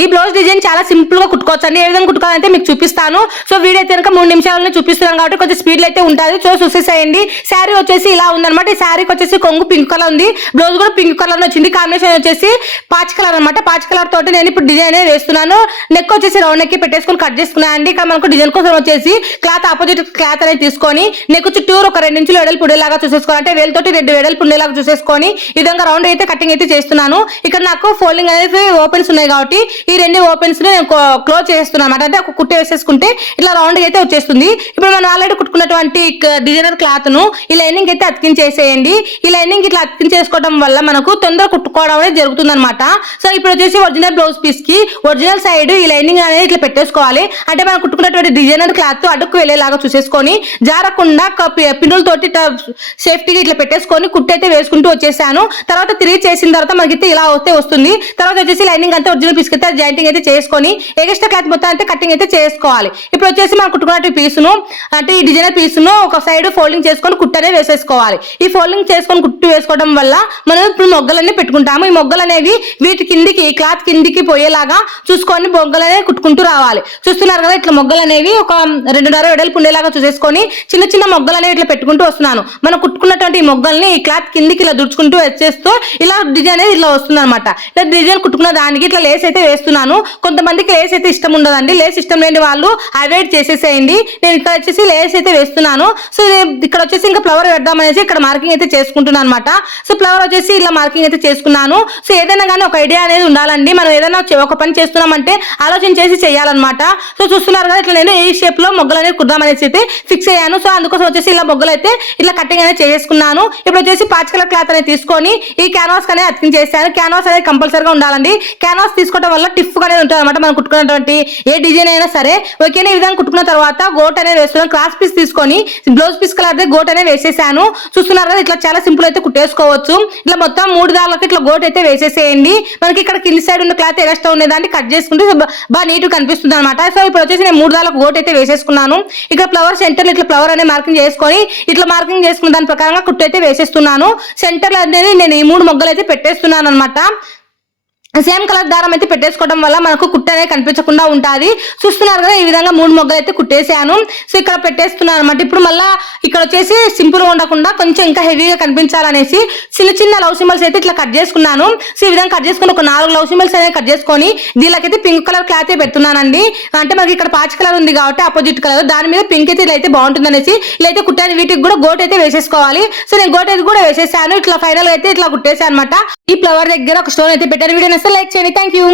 ఈ blouse design చాలా simple గా కుట్టుకోవచ్చు అండి. ఏ విధంగా కుట్టుకోవాలంటే మీకు చూపిస్తాను. సో వీడియో అయితే కనుక 3 నిమిషాలలో చూపిస్తున్నాను కాబట్టి కొంచెం స్పీడ్ అయితే ఉంటుంది. సో చూసేసేయండి. శారీ వచ్చేసి ఇలా ఉందన్నమాట. ఈ శారీకి వచ్చేసి కొంగు పింక్ కలర్ ఉంది, బ్లౌజ్ కూడా పింక్ కలర్ వచ్చింది. కాంబినేషన్ వచ్చేసి పాచ్ కలర్ అనమాట. పాచ్ కలర్ తోటి నేను ఇప్పుడు డిజైన్ వేస్తున్నాను. నెక్ వచ్చేసి రౌండ్ నెక్ పెట్టేసుకొని కట్ చేసుకున్నాను అండి. ఇక్కడ మనకు డిజైన్ కోసం వచ్చేసి క్లాత్ ఆపోజిట్ క్లాత్ అనేది తీసుకొని నెక్ చుట్టూరు ఒక 2 ఇంచులు వెడల్పు ఉండేలాగా చూసేసుకోవాలి. అంటే వేలతోటి 2 వెడల్పు ఉండేలాగా చూసేసుకొని ఈ విధంగా రౌండ్ అయితే కటింగ్ అయితే చేస్తున్నాను. ఇక్కడ నాకు ఫోల్డింగ్ అనేది ఓపెన్స్ ఉన్నాయి కాబట్టి ఈ 2 ఓపెన్స్ నేను క్లోజ్ చేస్తున్నాను అనమాట. అంటే ఒక కుట్ట వేసేసుకుంటే ఇట్లా రౌండ్ అయితే వచ్చేస్తుంది. ఇప్పుడు మనం ఆల్రెడీ కుట్టుకున్నటువంటి డిజైనర్ క్లాత్ ను ఈ లైనింగ్ అయితే అతికించేసేయండి. ఈ లైనింగ్ ఇట్లా అతికించేసుకోవడం వల్ల మనకు తొందరగా కుట్టుకోవడం అనేది జరుగుతుంది అనమాట. సో ఇప్పుడు వచ్చేసి ఒరిజినల్ బ్లౌజ్ పీస్ కి ఒరిజినల్ సైడ్ ఈ లైనింగ్ అనేది ఇట్లా పెట్టేసుకోవాలి. అంటే మనం కుట్టుకున్నటువంటి డిజైనర్ క్లాత్ అడుక్కు వెళ్ళేలాగా చూసేసుకొని జారకుండా పిన్నులతోటి సేఫ్టీగా ఇట్లా పెట్టేసుకొని కుట్టు అయితే వేసుకుంటూ వచ్చేసాను. తర్వాత తిరిగి చేసిన తర్వాత మనకి ఇలా వస్తే వస్తుంది. తర్వాత వచ్చేసి లైనింగ్ అంతా ఒరిజినల్ పీస్ అయితే జాయింటింగ్ అయితే చేసుకొని ఎక్స్ట్రా క్లాత్ మొత్తం అయితే కటింగ్ అయితే చేసుకోవాలి. ఇప్పుడు వచ్చేసి మనం కుట్టుకున్న పీసును అంటే ఈ డిజైనర్ పీసును ఒక సైడ్ ఫోల్డింగ్ చేసుకొని కుట్టనే వేసేసుకోవాలి. ఈ ఫోల్డింగ్ చేసుకొని కుట్టు వేసుకోవడం వల్ల మనం ఇప్పుడు మొగ్గలన్నీ పెట్టుకుంటాము. ఈ మొగ్గలు అనేవి వీటి కిందికి క్లాత్ కిందికి పోయేలాగా చూసుకొని మొగ్గలు అనేవి కుట్టుకుంటూ రావాలి. చూస్తున్నారు కదా, ఇట్లా మొగ్గలు అనేవి ఒక 2.5 వెడల్పు ఉండేలాగా చూసేసుకొని చిన్న చిన్న మొగ్గలు అనేవి ఇట్లా పెట్టుకుంటూ వస్తున్నాను. మనం కుట్టుకున్నటువంటి ఈ మొగ్గల్ని ఈ క్లాత్ కిందికి ఇలా దుడుచుకుంటూ వచ్చేస్తూ ఇలా డిజైన్ అనేది ఇలా వస్తుంది అనమాట. ఇలా డిజైన్ కుట్టుకున్న దానికి ఇట్లా లేస్ అయితే వేస్తున్నాను. కొంతమందికి లేస్ అయితే ఇష్టం ఉండదండి. లేస్ ఇష్టం లేని వాళ్ళు అవాయిడ్ చేసేసేయండి. నేను ఇక్కడ వచ్చేసి లేస్ అయితే వేస్తున్నాను. సో ఇక్కడ వచ్చేసి ఇంకా ఫ్లవర్ వేద్దామనేసి ఇక్కడ మార్కింగ్ అయితే చేసుకుంటున్నాను అనమాట. సో ఫ్లవర్ వచ్చేసి ఇలా మార్కింగ్ అయితే చేసుకున్నాను. సో ఏదైనా కానీ ఒక ఐడియా అనేది ఉండాలండి. మనం ఏదైనా ఒక పని చేస్తున్నామంటే ఆలోచన చేసి చేయాలన్నమాట. సో చూస్తున్నారు కదా, ఇట్లా నేను ఈ షేప్ లో మొగ్గలు అనేది కుద్దామనేసి అయితే ఫిక్స్ అయ్యాను. సో అందుకోసం వచ్చేసి ఇలా మొగ్గలు అయితే ఇలా కటింగ్ అనేది చేసుకున్నాను. ఇప్పుడు వచ్చేసి పాచ్ కలర్ క్లాత్ అనేది తీసుకొని ఈ క్యాన్వాస్ అనేది అతికించేసాను. క్యాన్వాస్ అనేది కంపల్సరీగా ఉండాలండి. క్యాన్వాస్ తీసుకోవడం వల్ల టిఫ్ అనేది ఉంటుంది అనమాట. మనం కుట్టుకున్నటువంటి ఏ డిజైన్ అయినా సరే ఓకేనా. ఈ విధంగా కుట్టుకున్న తర్వాత గోట్ అనేది వేస్తున్నాను. క్రాస్ పీస్ తీసుకొని బ్లౌజ్ పీస్ కలర్ గోట్ అనేది వేసేసాను. చూస్తున్నారు కదా, ఇట్లా చాలా సింపుల్ అయితే కుట్టేసుకోవచ్చు. ఇట్లా మొత్తం 3 దాళ్ళకి ఇట్లా గోట్ అయితే వేసేసేయండి. మనకి ఇక్కడ కింది సైడ్ ఉన్న క్లాత్ ఎక్స్ట్రా ఉండేదాన్ని కట్ చేసుకుంటే బాగా నీట్ కనిపిస్తుంది అనమాట. సో ఇప్పుడు వచ్చేసి నేను 3 దాళ్ళకు గోట్ అయితే వేసేసుకున్నాను. ఇక్కడ ఫ్లవర్ సెంటర్ ఇట్లా ఫ్లవర్ అనేది మార్కింగ్ చేసుకొని ఇట్లా మార్కింగ్ చేసుకున్న దాని ప్రకారంగా కుట్టు అయితే వేసేస్తున్నాను. సెంటర్ అనేది నేను ఈ 3 మొగ్గలు అయితే పెట్టేస్తున్నాను అనమాట. సేమ్ కలర్ దారం అయితే పెట్టేసుకోవడం వల్ల మనకు కుట్టు అనేది కనిపించకుండా ఉంటుంది. చూస్తున్నారు కదా, ఈ విధంగా 3 మొగ్గలు అయితే కుట్టేసాను. సో ఇక్కడ పెట్టేస్తున్నాను అనమాట. ఇప్పుడు మళ్ళీ ఇక్కడ వచ్చేసి సింపుల్ గా ఉండకుండా కొంచెం ఇంకా హెవీగా కనిపించాలనేసి చిన్న చిన్న లవ్ సింబల్స్ అయితే ఇట్లా కట్ చేసుకున్నాను. సో ఈ విధంగా కట్ చేసుకుని ఒక 4 లవ్ సింబల్స్ అనేది కట్ చేసుకొని దీనికైతే పింక్ కలర్ క్లాత్ పెడుతున్నానండి. అంటే మనకి ఇక్కడ పాచ్ కలర్ ఉంది కాబట్టి ఆపోజిట్ కలర్ దాని మీద పింక్ అయితే ఇలా అయితే బాగుంటుంది అనేసి ఇలా అయితే కుట్టాను. వీటికి కూడా గోట్ అయితే వేసేసుకోవాలి. సో నేను గోట్ అయితే కూడా వేసేసాను. ఇట్లా ఫైనల్ అయితే ఇట్లా కుట్టేసాను అనమాట. ఈ ఫ్లవర్ దగ్గర ఒక స్టోన్ అయితే పెట్టాను. వీడియో లైక్ చేయండి. Thank you.